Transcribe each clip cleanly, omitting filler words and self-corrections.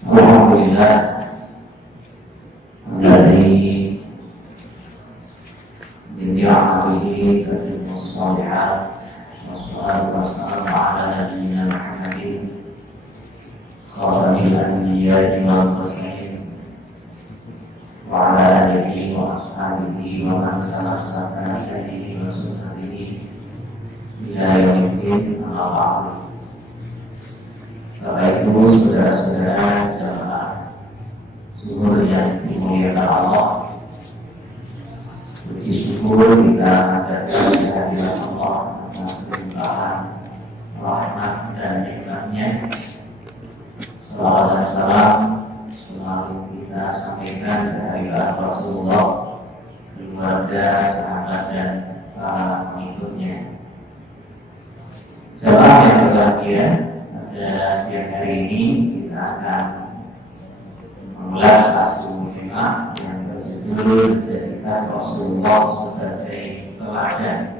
Alhamdulillah alladzi bi ni'matihi tatimmu shalihat wassalatu wassalamu ala nabiyyina Muhammadin khatamil anbiya'i wal mursalin wa ala alihi wa ashabihi wa man tamassaka bi hadihi wa sunnatihi ila yaumiddin, amma ba'du. Bapak Ibu, saudara-saudara jamaah zuhur yang dimuliakan Allah, puji syukur kita hadirkan kehadiran Allah atas limpahan rahmat dan nikmatnya. Salawat dan salam selalu kita sampaikan dari Rasulullah, keluarga, sahabat dan para pengikutnya. Jamaah yang berbahagia, siang hari ini kita akan mengulas satu tema yang berjudul Jadikan Rasulullah sebagai teladan.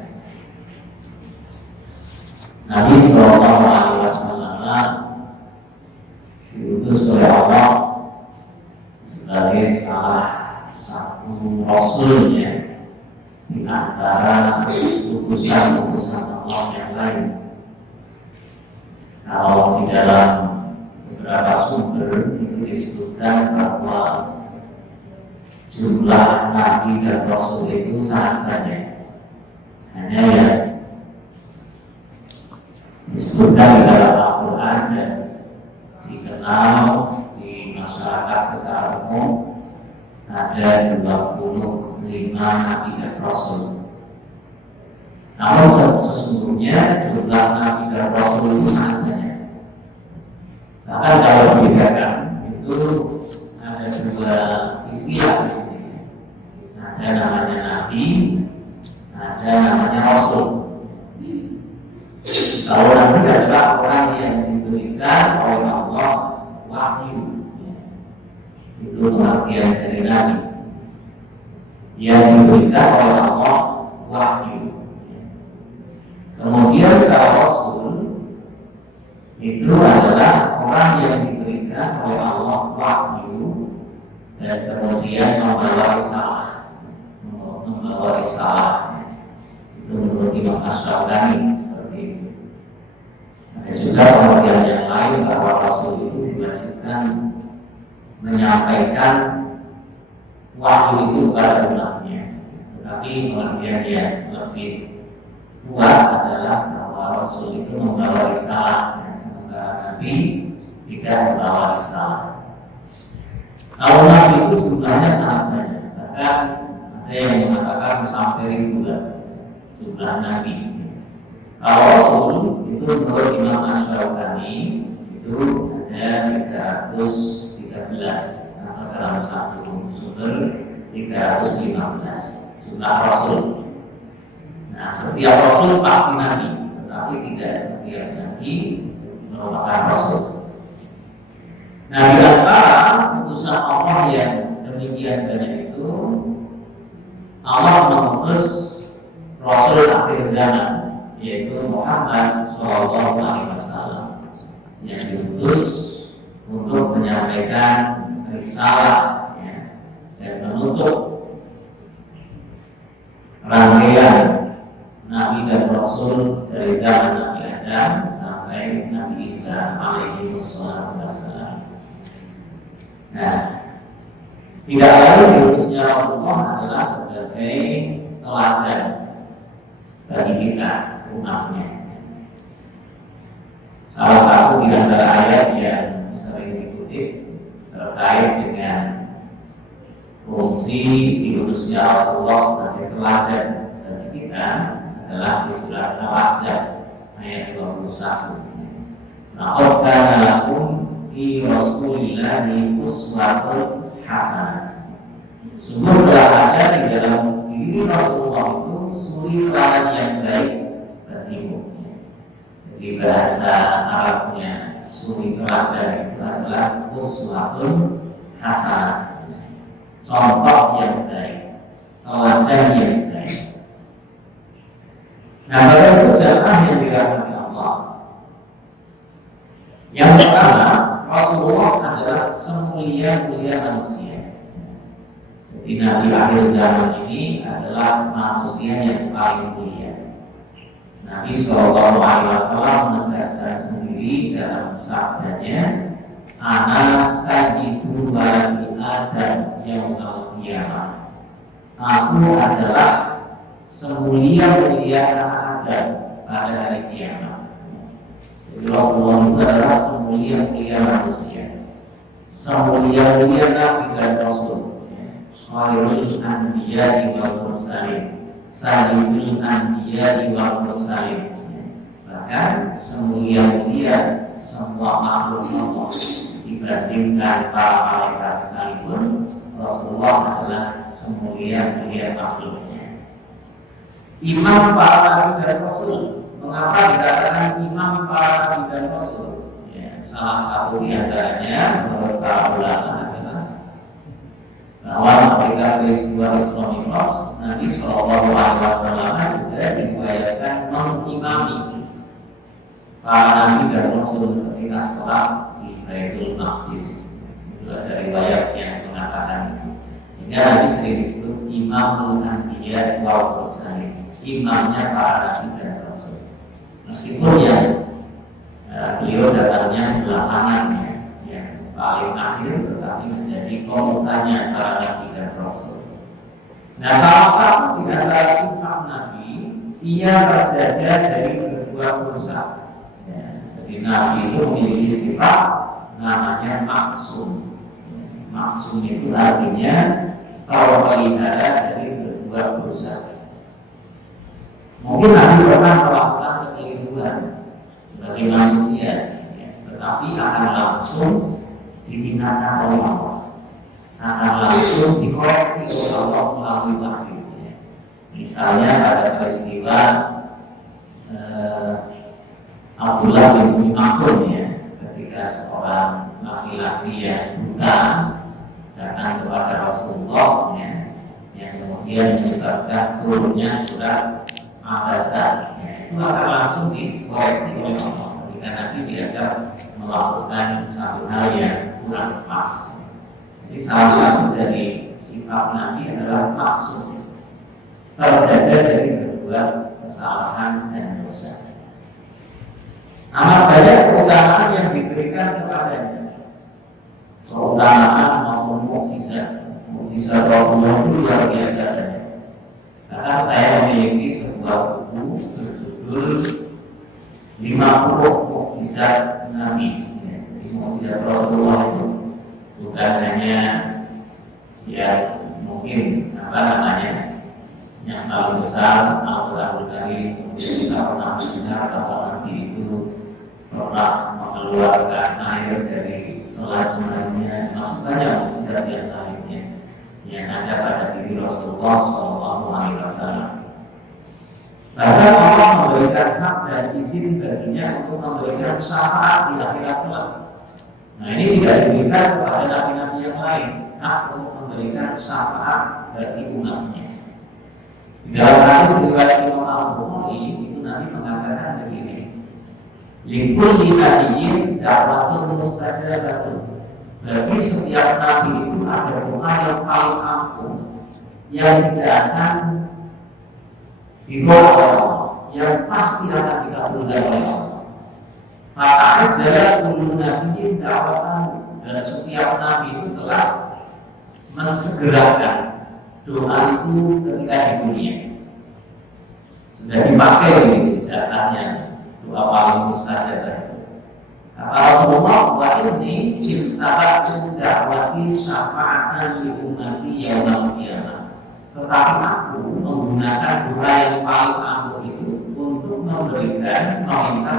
Nabi Sallallahu Alaihi Wasallam diutus oleh Allah sebagai salah satu rasulnya di antara utusan-utusan Allah yang lain. Kalau di dalam beberapa sumber itu disebutkan bahwa jumlah nabi dan rasul itu sangat banyak. Hanya yang disebutkan di dalam Al-Quran dan dikenal di masyarakat secara umum ada 25 nabi dan rasul. Namun sesungguhnya jumlah nabi dan rasul itu sangat banyak. Bahkan kalau dibedakan itu ada dua istilah di sini. Ada namanya nabi, ada namanya rasul. Kalau nabi adalah orang yang diberikan oleh Allah wahyu. Itu pengertian dari nabi. Yang diberikan oleh Allah wahyu. Kemudian kalau rasul itu adalah orang yang diberikan oleh Allah wahyu dan kemudian membawa risalah. Itu menurut Imam Ash-Shawkani seperti itu. Ada juga pengertian yang lain bahwa rasul itu diwajibkan menyampaikan wahyu itu kepada umatnya. Tetapi pengertian yang lebih kuat adalah bahwa rasul itu membawa risalah, sementara nabi tidak membawa risalah. Kalau nabi itu jumlahnya sangat banyak, bahkan ada yang mengatakan sampai ribuan jumlah nabi. Kalau rasul itu menurut Imam Ash-Shawkani itu ada 313 atau dalam satu sumber 315 jumlah rasul. Nah, setiap rasul pasti nabi, tetapi tidak setiap nabi merupakan rasul. Nah, di antara utusan Allah yang demikian banyak itu, Allah mengutus rasul akhir zaman, yaitu Muhammad Sallallahu Alaihi Wasallam, yang diutus untuk menyampaikan risalah dan menutup rangkaian Nabi dan Rasul dari zaman Nabi Adam sampai Nabi Isa alaihi wassalam. Nah, tidak lain diutusnya Rasulullah adalah sebagai teladan bagi kita umatnya. Salah satu di antara ayat yang sering dikutip terkait dengan fungsi diutusnya Rasulullah sebagai teladan bagi kita adalah di surat Al-Ahzab ayat 21. Laqad kana lakum fi Rasulillahi uswatun hasanah. Sungguh telah ada di dalam diri Rasulullah itu suri teladan yang baik bagimu. Jadi bahasa Arabnya suri teladan itu adalah uswatun hasanah, contoh yang baik, teladan yang baik. Nah, pada jamaah yang dirahmati Allah, yang pertama Rasulullah adalah semulia-mulia manusia. Jadi Nabi akhir zaman ini adalah manusia yang paling mulia. Nabi SAW menegaskan sendiri dalam sabdanya, "Ana sayyidu waladi Adam yaumil qiyamah." Aku adalah semulia-mulia anak Adam pada hari kiamat. Jadi Rasulullah itu adalah semulia-mulia manusia, semulia-mulia Nabi dan Rasul. Khairul anbiya'i wal mursalin, sayyidul anbiya'i wal mursalin. Bahkan semulia-mulia semua makhluk Allah dibandingkan para malaikat sekalipun, Rasulullah adalah semulia-mulia makhluknya. Imam para nabi dan Rasul. Mengapa dikatakan imam para nabi dan Rasul? Ya, salah satu di antaranya menurut para ulama adalah bahwa ketika peristiwa Isra Mi'raj, Nabi SAW juga dibayarkan mengimami para nabi dan Rasul ketika sholat di Baitul Maqdis. Itu ada riwayat yang mengatakan itu. Sehingga Nabi sering disebut Imamul Anbiya wal Mursalin, imamnya para nabi dan Rasul. Meskipun yang beliau datangnya belakangan, yang paling akhir, tetapi menjadi komutannya para nabi dan Rasul. Nah, salah satu di antara sifat Nabi, ia terjaga dari berbuat dosa. Jadi Nabi itu memiliki sifat namanya maksum. Maksum itu artinya terpelihara dari berbuat dosa. Mungkin Nabi pernah melakukan kekeliruan sebagai manusia, tetapi akan langsung dipindahkan oleh Allah, akan langsung dikoreksi oleh Allah melalui wahyu. Misalnya pada peristiwa Abdullah bin Maktum, ketika seorang laki-laki yang buta datang kepada Rasulullah, yang kemudian menyebabkan turunnya surat Abasa, itu akan langsung dikoreksi oleh Allah ketika nanti dianggap melakukan satu hal yang kurang pas. Jadi salah satu dari sifat Nabi adalah maksud, terjaga dari berbuat kesalahan dan dosa. Amat banyak keutamaan yang diberikan kepadanya, keutamaan maupun mukjizat. Mukjizat Rasulullah itu luar biasa. Karena saya memiliki sebuah buku berjudul 50 mukjizat Nabi. Jadi mukjizat Rasulullah itu bukan hanya mungkin yang paling besar Al-Quran Karim. Kemudian kita pernah mendengar bahwa Nabi itu pernah mengeluarkan air dari selat sebenarnya. Masih banyak mukjizat yang lainnya yang ada pada diri Rasulullah SAW. Bahkan Allah memberikan hak dan izin baginya untuk memberikan syafaat di akhirat kelak. Nah, ini tidak diberikan kepada nabi-nabi yang lain, hak untuk memberikan syafaat bagi umatnya. Di dalam hadis riwayat Imam Al-Bukhari itu Nabi mengatakan begini: "Likulli nabiyyin da'watun mustajabatun." Bagi setiap nabi itu ada doa yang paling ampuh yang tidak akan ditolak oleh Allah, yang pasti akan dikabulkan oleh Allah. Maka ajalah kullu nabiyyin da'watan, dan setiap nabi itu telah mensegerakan doa itu ketika di dunia. Sudah dipakai begitu jalannya doa paling mustajab. Kata Rasulullah, wa inni iftaratu da'wati syafa'atan li ummati yaumil qiyamah. Tetapi aku menggunakan doa yang paling ampuh itu untuk meminta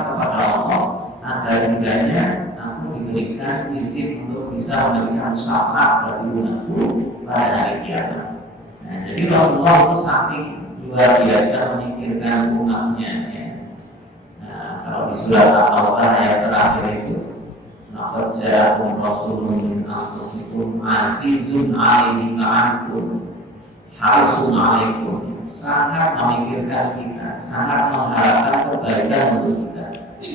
kepada Allah agar kiranya aku diberikan izin untuk bisa memberikan syafaat bagi umatku pada hari kiamat. Nah, jadi Rasulullah itu saking luar biasa memikirkan umatnya. Kalau di surat Al-Taubah ayat terakhir itu, laqad ja'akum rasulun min anfusikum azizun 'alaihi ma'antum harisun 'alaikum. Sangat memikirkan kita, sangat mengharapkan kebaikan untuk kita.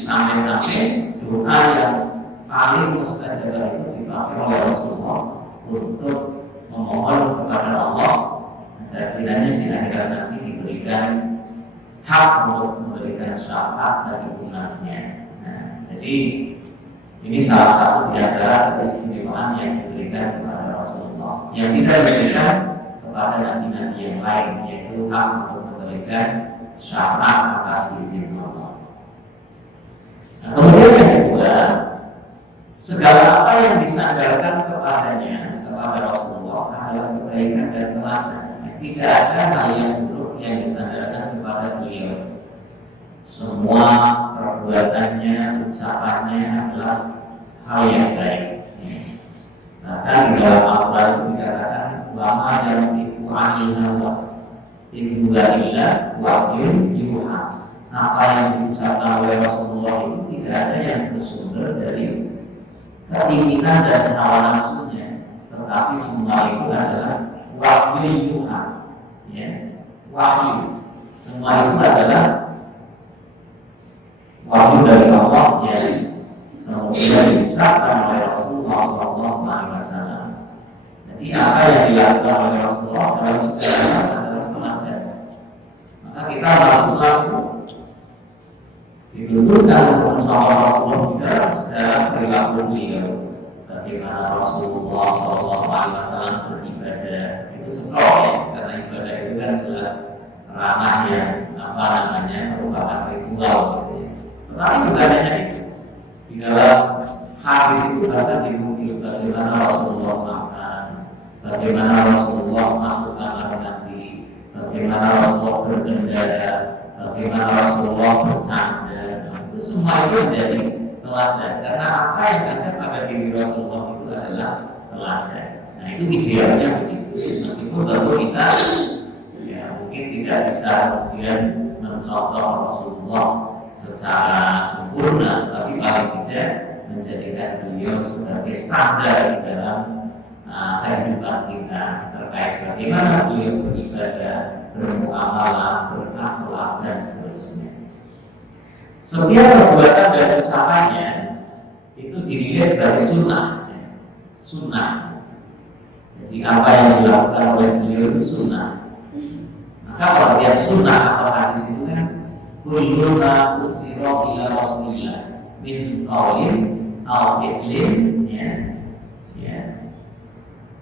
Sampai-sampai doa yang paling mustajabah itu dipakai oleh Rasulullah untuk memohon kepada Allah agar kiranya di akhirat nanti diberikan hak untuk memberikan syafaat bagi umatnya. Nah, jadi ini salah satu di antara keistimewaan yang diberikan kepada Rasulullah yang tidak diberikan kepada nabi-nabi yang lain, yaitu hak untuk memberikan syafaat atas izin Allah. Nah, kemudian yang kedua, segala apa yang disandarkan kepadanya kepada Rasulullah adalah kebaikan dan kebaikan. Tidak ada hal yang buruk yang disandarkan kepada beliau. Semua perbuatannya, ucapannya adalah hal yang baik. Bahkan di dalam Al-Quran dikatakan wama yantiqu 'anil hawa in huwa illa wahyun yuha. Apa yang diucapkan oleh Rasulullah itu tidak ada yang bersumber dari keinginan dan hawa nafsunya, tetapi semua itu adalah wahyu yuha. Ya, wahyu. Semua itu adalah wahyu dari Allah yang kemudian diucapkan oleh Rasulullah SAW. Jadi apa yang dilakukan oleh Rasulullah dalam segala adalah teladan. Maka kita harus selalu dituntutkan untuk mencontoh Rasulullah di dalam segala perilaku beliau. Bagaimana Rasulullah SAW beribadah, itu ceklok ya, karena ibadah itu kan jelas ranahnya merupakan ritual gitu ya. Tetapi bukan hanya itu, di dalam hadis itu bahkan dinukil bagaimana Rasulullah makan, bagaimana Rasulullah masuk kamar mandi, bagaimana Rasulullah berdendara, bagaimana Rasulullah bercanda. Itu semua itu menjadi teladan, karena apa yang ada pada diri Rasulullah itu adalah teladan. Nah, itu idealnya begitu. Meskipun tentu kita ya mungkin tidak bisa kemudian mencontoh Rasulullah secara sempurna, tapi paling tidak menjadikan beliau sebagai standar di dalam kehidupan kita terkait bagaimana beliau beribadah, bermuamalah, berakhlak dan seterusnya. Setiap perbuatan dan ucapannya itu dinilai sebagai sunnah. Sunnah. Jadi apa yang dilakukan oleh beliau itu sunnah. Maka pengertian sunnah atau hadis itu kan kullu ma usira ila Rasulillah min qaulin aw fi'lin ya.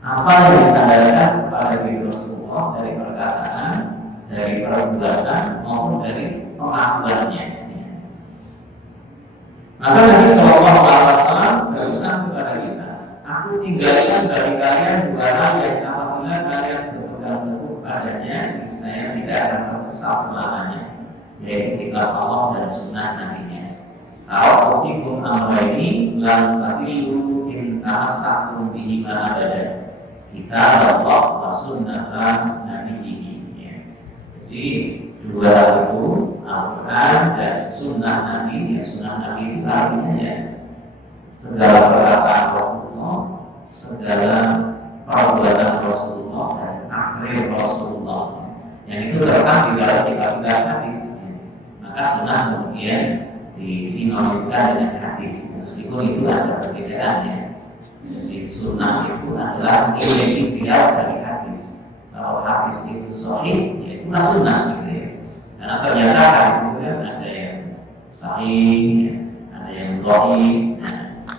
Apa yang disandarkan kepada diri Rasulullah dari perkataan, dari perbuatan maupun dari pengakuannya. Maka Nabi Shallallahu Alaihi Wasallam berpesan kepada kita, aku tinggalkan dari kalian dua hal yang apabila kalian berpegang teguh padanya, saya tidak akan tersesat selamanya, yaitu kitab Allah dan sunnah Nabi-Nya. Kalau fikum amraini lan tadilu in tamassaktum bihi ma adada. Kitab Allah wa sunnah Nabi-Nya. Jadi dua itu Al-Quran dan sunnah Nabi. Ya, sunnah Nabi itu artinya ya segala perkataan Rasulullah, segala perbuatan Rasulullah dan akhir Rasulullah. Yang itu terekam di dalam kitab-kitab hadis. Maka sunnah kemudian disinonimkan dengan hadis, meskipun itu ada perbedaannya. Jadi sunnah itu adalah ideal dari hadis. Kalau hadis itu sahih, ya itu sunnah gitu ya. Karena ternyata hadis itu kan ada yang sahih, ada yang dhaif.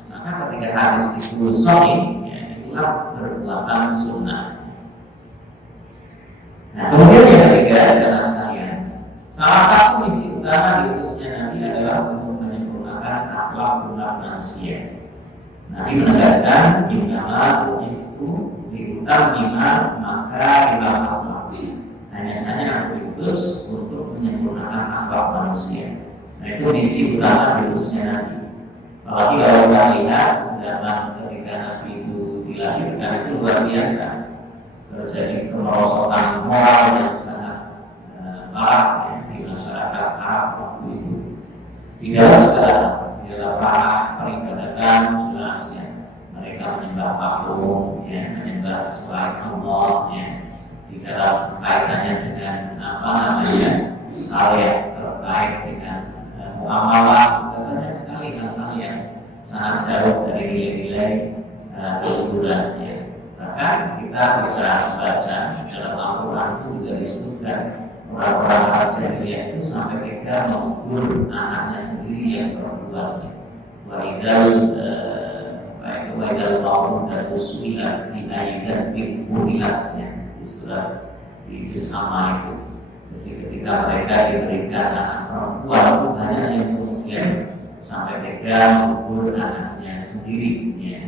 Maka ketika hadis itu sahih, ya itulah perbuatan sunnah. Nah, kemudian yang ketiga, saudara sekalian, salah satu misi utama diutusnya Nabi adalah untuk menyempurnakan akhlak umat manusia. Nabi menegaskan, innama bu'istu liutammima makarimul akhlaq. Hanya saja aku diutus untuk menyempurnakan akhlak manusia. Nah, itu misi utama diutusnya Nabi. Apalagi kalau kita lihat zaman ketika Nabi itu dilahirkan, itu luar biasa. Terjadi kemerosotan moral yang sangat parah ya, di masyarakat Arab waktu itu. Di dalam sekarang, di dalam ranah peribadatan jelas ya, mereka menyembah patung, ya, menyembah selain Allah, ya, di dalam kaitannya dengan apa namanya hal yang terkait dengan muamalah, banyak sekali hal-hal yang sangat jauh dari nilai-nilai keluhuran ya. Bahkan kita bisa baca dalam Al-Quran itu juga disebutkan orang-orang Arab jahiliyah itu sampai tega mengukur anaknya sendiri yang perempuan. Wa'idal ma'un dan usu'ilah binaidan bimuhilatsnya di surat di juz Amma itu. Jadi ketika mereka diberikan anak perempuan itu banyak yang kemudian sampai tega mengukur anaknya sendiri ya.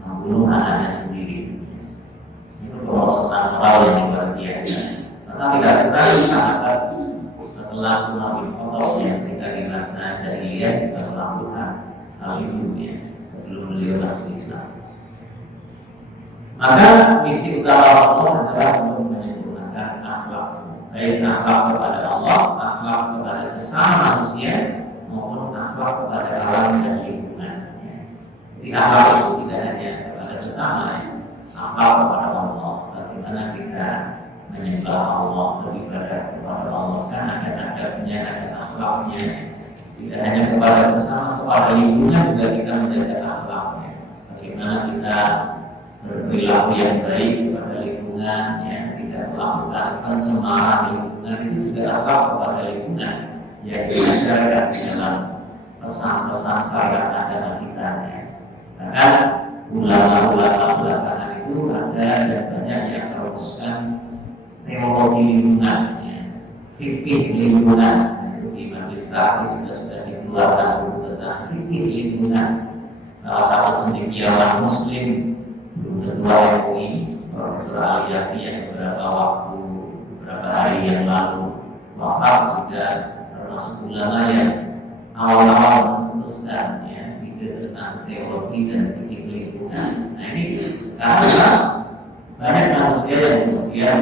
Membunuh anaknya sendiri. Itu perosotan moral yang luar biasa. Maka tidak terlalu sahabat setelah Sunnah bin Khattab yang ketika di masa jahiliyah juga melakukan hal itu ya, sebelum beliau masuk Islam. Maka misi utama Allah adalah untuk menyempurnakan akhlak, baik akhlak kepada Allah, akhlak kepada sesama manusia, maupun akhlak kepada alam dan lingkungan. Jadi akhlak itu tidak hanya kepada sesama, ya. Akhlak kepada Allah. Bagaimana kita menyembah Allah, beribadah kepada Allah, kan ada adabnya, ada akhlaknya. Tidak hanya kepada sesama, kepada lingkungan juga kita menjaga akhlaknya. Bagaimana kita berperilaku yang baik kepada lingkungan, yang tidak melakukan pencemaran lingkungan, itu juga akhlak kepada lingkungan yang diajarkan di dalam pesan-pesan syariat agama kita. Bahkan ulama-ulama belakangan itu ada dan banyak yang merumuskan teologi lingkungan, fikih lingkungan. Di majelis takjid sudah dikeluarkan buku tentang fikih lingkungan. Salah satu cendekiawan Muslim, Ketua MUI, Profesor Aliyati yang beberapa hari yang lalu wafat juga termasuk ulama yang awal-awal mencetuskan ya ide tentang teologi dan fikih lingkungan. Nah ini karena banyak manusia yang kemudian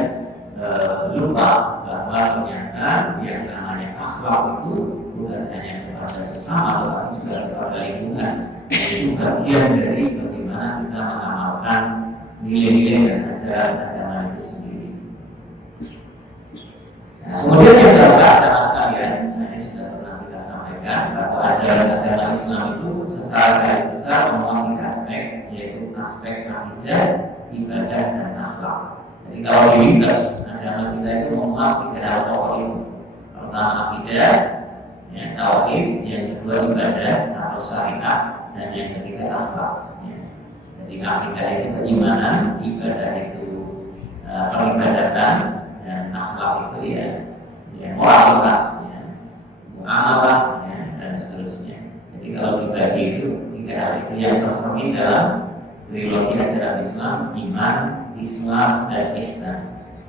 lupa bahwa ternyata yang namanya akhlak itu bukan hanya kepada sesama, tetapi juga kepada lingkungan. Itu bagian dari bagaimana kita mengamalkan nilai-nilai dan ajaran agama itu sendiri. Nah, kemudian yang keempat sama sekalian, ini sudah pernah kita sampaikan bahwa ajaran agama Islam itu secara garis besar memiliki aspek, yaitu aspek akidah, ibadah dan akhlak. Jadi kalau diringkas agama kita itu memuat tiga hal pokok itu. Pertama akidah, ya, tauhid, yang kedua ibadah atau syariat, dan yang ketiga akhlak. Ya. Jadi akidah itu keimanan, ibadah itu peribadatan, dan akhlak itu ya moralitas, ya, muamalah, ya, dan seterusnya. Jadi kalau dibagi itu tiga hal itu yang tercermin dalam trilogi ajaran Islam, iman, Islam, dan ihsan.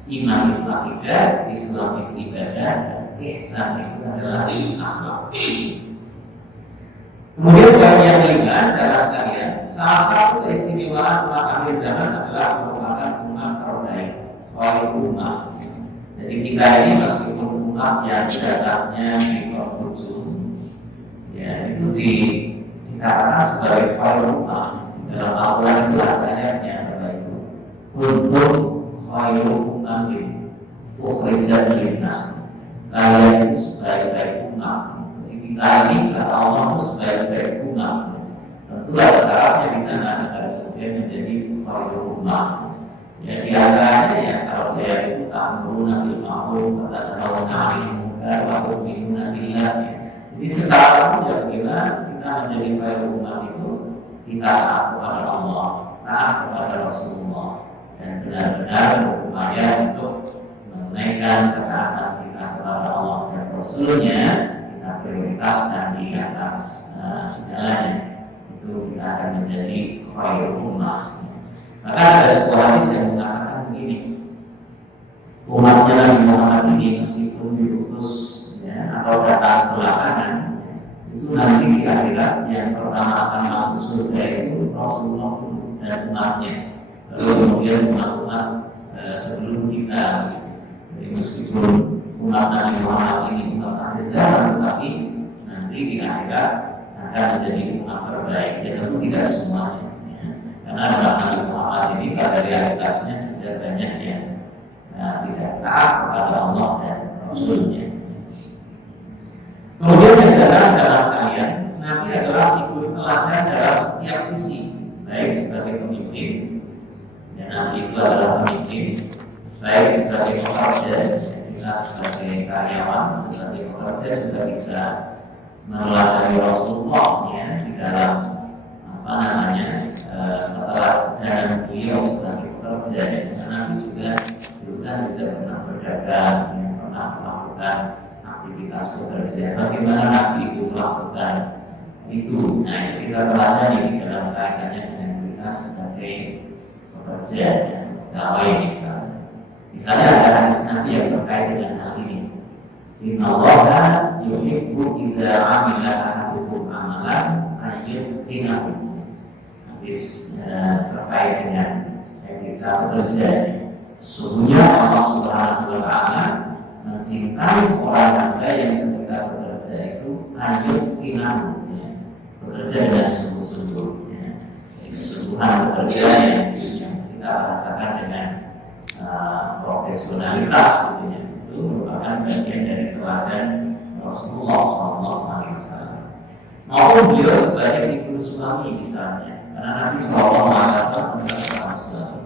Iman itu akidah, Islam itu ibadah, dan ihsan itu adalah akhlak. Kemudian yang kelima, saudara sekalian, salah satu keistimewaan umat akhir zaman adalah merupakan umat terbaik, khairul ummah. Jadi kita ini meskipun umat yang datangnya di Konfusius, ya itu dikatakan sebagai khairul ummah. Dalam Al-Quran itu ada ayatnya itu untuk khairul ummatin ukhrijat lin-nas. Kalian itu sebaik-baik umat. Jadi kita ini kata Allah itu sebaik-baik umat. Tentu ada syaratnya di sana agar kemudian menjadi khairul ummah. Ya di antaranya ya kalau dia itu ta'muruna bil ma'ruf wa tanhauna 'anil munkar wa tu'minuna billah. Jadi secara umum ya bagaimana kita menjadi khairul ummah itu kita taat kepada Allah, taat kepada Rasulullah, dan benar-benar berupaya untuk menunaikan ketaatan kita kepada Allah dan Rasulnya. Kita prioritaskan di atas segalanya, itu kita akan menjadi khairul ummah. Maka ada sebuah hadis yang mengatakan begini, umatnya Nabi Muhammad ini meskipun diutus ya, atau datang belakangan, itu nanti di akhirat yang pertama akan masuk surga itu Rasulullah dan umatnya, lalu kemudian umat-umat sebelum kita. Jadi meskipun umat Nabi Muhammad ini umat akhir zaman, tetapi nanti di akhirat akan menjadi umat terbaik. Ya tentu tidak semuanya, ya. Karena umat Nabi Muhammad ini pada realitasnya sudah banyak yang tidak taat kepada Allah dan Rasulnya. Kemudian yang kedua jamaah sekalian, Nabi adalah figur teladan baik sebagai pemimpin, dan Nabi itu adalah pemimpin, baik sebagai pekerja, kita sebagai karyawan, sebagai pekerja juga bisa meneladani Rasulullah ya di dalam keteladanan beliau sebagai pekerja. Dan Nabi juga tidak pernah berdagang, pernah melakukan aktivitas bekerja. Bagaimana Nabi itu melakukan itu? Nah, itu kita teladani di dalam kaitannya dengan kita sebagai pekerja, pegawai misalnya. Misalnya ada hadis Nabi yang terkait dengan hal ini. Inna Allaha yuhibbu idza amila ahadukum amalan ayyutqinahu. Hadis terkait dengan etika bekerja. Sesungguhnya Allah Subhanahu wa taala mencintai seorang hamba yang ketika bekerja itu ayyutqinahu, bekerja dengan sungguh-sungguh. Kesungguhan bekerja yang kita rasakan dengan profesionalitas itu merupakan bagian dari teladan Rasulullah SAW. Maupun beliau sebagai figur suami misalnya, karena Nabi SAW adalah suami,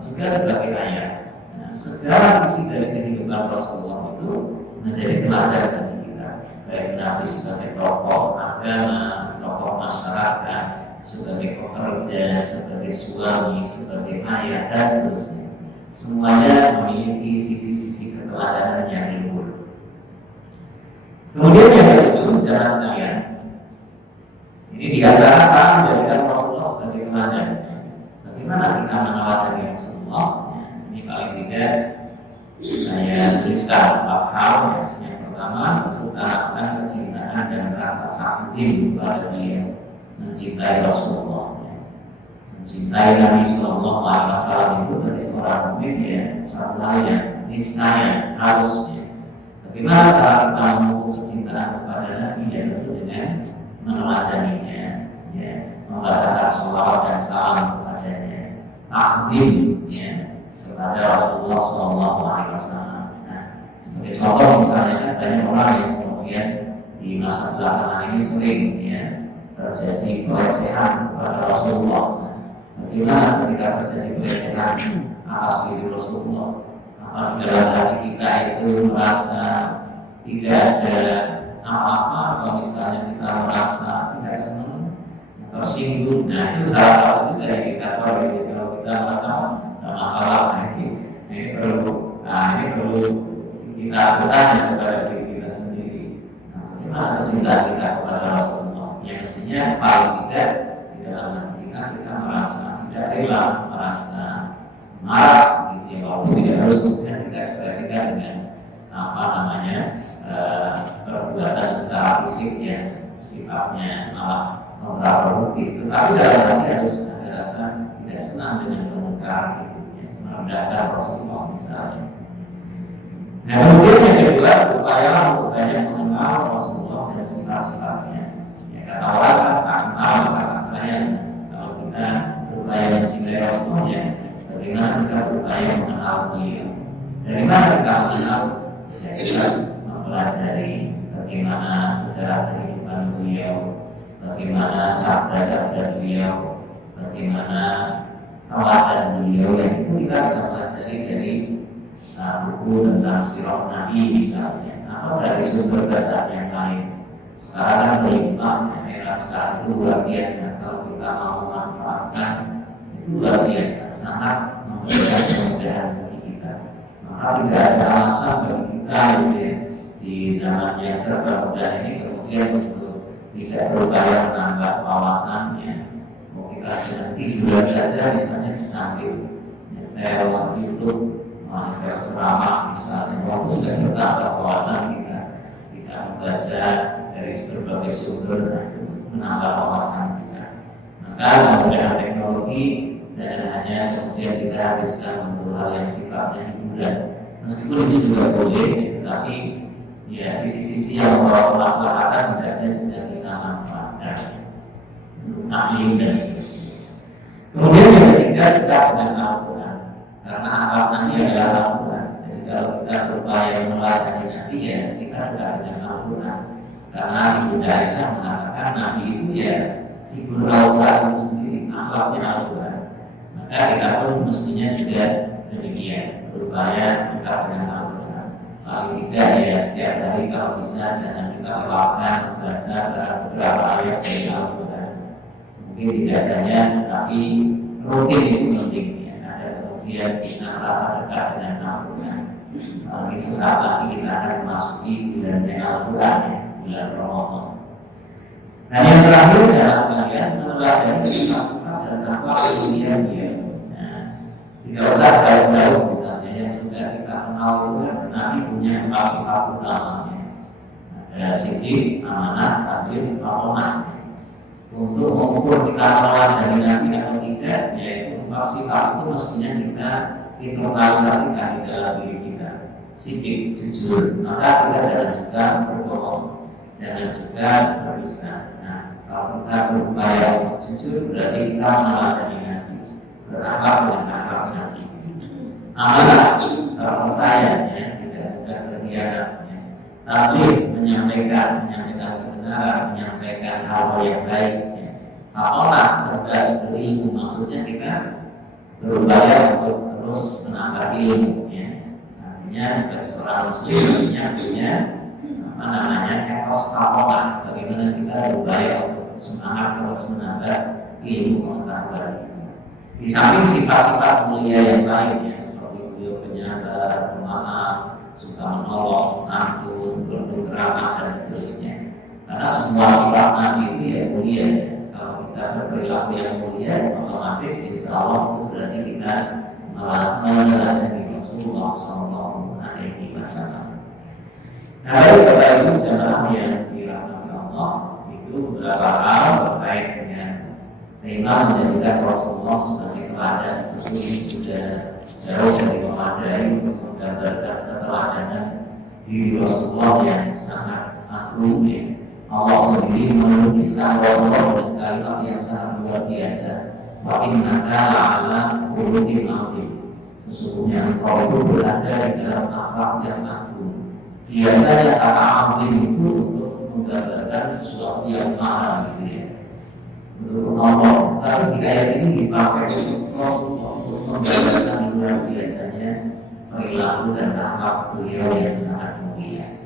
juga sebagai ayah. Nah, segala sisi dari kehidupan Rasulullah itu menjadi teladan bagi kita. Baik Nabi sebagai tokoh agama, tokoh masyarakat, sebagai pekerja, sebagai suami, sebagai ayah, dan seterusnya. Semuanya memiliki sisi-sisi keteladanan yang luhur. Kemudian yang kedua, jamaah sekalian, ini di antara cara menjadikan Rasulullah sebagai teladan. Bagaimana kita meneladani Rasulullah? Ini paling tidak saya tuliskan 4 hal. Yang pertama, utarakan kecintaan dan rasa takzim kepada beliau. Mencintai Rasulullah, mencintai Nabi Sallallahu Alaihi Wasallam itu dari seorang mukmin ya, satu hal yang niscaya harusnya. Bagaimana cara kita mengukur kecintaan kepada Nabi? Ya tentu dengan meneladaninya, ya, membacakan sholawat dan salam kepadanya, takzim ya kepada Rasulullah Sallallahu Alaihi Wasallam. Nah, sebagai contoh misalnya banyak orang yang kemudian di masa belakangan ini sering ya terjadi pelecehan kepada Rasulullah. Bagaimana ketika terjadi pelecehan atas diri Rasulullah? Apa di dalam hati kita itu merasa tidak ada apa-apa, atau misalnya kita merasa tidak senang, tersinggung? Nah, itu salah satu juga indikator kalau kita merasa ada masalah. Ini perlu kita bertanya kepada diri kita sendiri. Nah, bagaimana kecintaan kita kepada Rasulullah? Yang mestinya paling tidak di dalam hati kita merasa tidak rela, merasa marah gitu ya, walaupun tidak harus kemudian kita ekspresikan dengan perbuatan secara fisik yang sifatnya malah kontraproduktif, tetapi dalam hati harus ada rasa tidak senang dengan kemungkaran itu ya, merendahkan Rasulullah misalnya. Nah, kemudian yang kedua, upayalah untuk banyak mengenal Rasulullah dan sifat-sifatnya. Kata orang tak kenal maka sayang. Kalau kita berupaya mencintai Rasulullah, ya, bagaimana kita berupaya mengenal beliau? Dari mana kita mengenal? Ya, kita mempelajari bagaimana sejarah kehidupan beliau, bagaimana sabda-sabda beliau, bagaimana teladan beliau, yang itu kita bisa pelajari dari buku tentang sirah Nabi misalnya, atau dari sumber bacaan yang lain. Sekarang kan berlimpah, era sekarang itu luar biasa. Kalau kita mau memanfaatkan itu luar biasa, sangat memberikan kemudahan bagi kita. Maka tidak ada alasan bagi kita di zaman yang serba mudah ini kemudian untuk tidak berupaya menambah wawasannya. Mau kita sedang tiduran saja misalnya sambil nyetel YouTube, nyetel ceramah misalnya, walaupun sudah bertambah wawasan kita membaca dari berbagai sumber menambah wawasan kita. Maka menggunakan teknologi jangan hanya kemudian kita habiskan untuk hal yang sifatnya hiburan. Meskipun ini juga boleh, tetapi ya sisi-sisi yang membawa kemaslahatan hendaknya juga kita manfaatkan untuk taklim dan seterusnya. Kemudian yang ketiga, kita dengan Al-Quran, karena akhlak Nabi adalah Al-Quran. Jadi kalau kita berupaya meneladani Nabi, ya kita juga dengan Al-Quran. Karena Ibunda Aisyah mengatakan Nabi itu ya figur Al-Quran itu sendiri, akhlaknya Al-Quran. Maka kita pun mestinya juga demikian, berupaya dekat dengan Al-Quran. Paling tidak ya setiap hari kalau bisa jangan kita lewatkan membaca beberapa ayat dari Al-Quran. Mungkin tidak banyak, tapi rutin itu penting. Ada kemudian kita merasa dekat dengan Al-Quran. Apalagi sesaat lagi kita akan memasuki bulan Al-Quran, bulan Ramadan. Nah yang terakhir adalah sekalian meneladani sifat-sifat dan akhlak kemudian dia. Tidak usah jauh-jauh misalnya yang sudah kita kenal itu Nabi punya 4 sifat utamanya. Ada sidik, amanah, adil, fatonah. Untuk mengukur kita kenal dari Nabi atau tidak, yaitu 4 sifat itu mestinya kita internalisasikan di dalam diri kita. Sidik, jujur, maka kita jangan suka berbohong, jangan suka berdusta. Kalau kita berupaya untuk jujur, berarti kita meneladani Nabi, berakhlak dengan akhlak Nabi. Amanah, kalau saya tidak mudah berkhianat, tapi menyampaikan kebenaran, menyampaikan hal yang baik. Fatonah, cerdas berilmu, maksudnya kita berupaya untuk terus menambah ilmu. Artinya sebagai seorang muslim mestinya punya etos fatonah, bagaimana kita berupaya untuk semangat terus menambah ilmu pengetahuan. Di samping sifat-sifat mulia yang lainnya seperti beliau penyabar, pemaaf, suka menolong, santun, berbuat ramah dan seterusnya. Karena semua sifat Nabi itu ya mulia. Kalau kita berperilaku yang mulia, otomatis insya Allah itu berarti kita meneladani Rasulullah SAW. Nah, dari Bapak Ibu jamaah yang dirahmati Allah, itu beberapa hal terkait dengan tema menjadikan Rasulullah sebagai teladan. Ini sudah jauh dari memadai untuk menggambarkan keteladanan diri Rasulullah yang sangat agung. Allah sendiri melukiskan Rasulullah dengan kalimat yang sangat luar biasa. Wa innaka la'ala khuluqin 'adzim. Sesungguhnya engkau itu berada di dalam akhlak yang agung. Biasanya kata azim itu untuk menggambarkan sesuatu yang mahal gitu ya, untuk Allah. Tapi di ayat ini dipakai untuk menggambarkan luar biasanya perilaku dan akhlak beliau yang sangat mulia.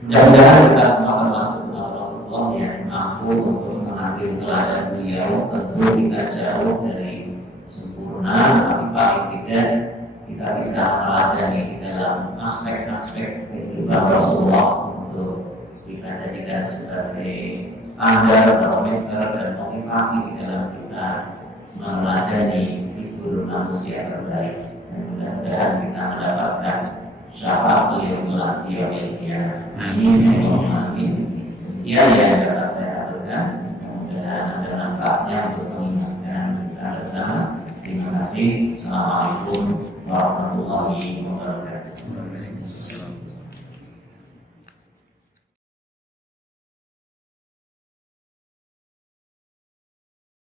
Mudah-mudahan kita semua termasuk Rasulullah yang mampu untuk mengambil teladan beliau. Tentu kita jauh dari sempurna, tapi paling tidak kita bisa meneladani di dalam aspek-aspek kehidupan Rasulullah untuk kita jadikan sebagai standar, barometer dan motivasi di dalam kita meneladani figur manusia terbaik. Dan mudah-mudahan kita mendapatkan syafaat beliau kelak di yaumil qiyamah. Amin. Ya yang dapat saya aturkan, mudah-mudahan ada manfaatnya untuk mengingatkan kita bersama. Terima kasih. Assalamualaikum warahmatullahi wabarakatuh.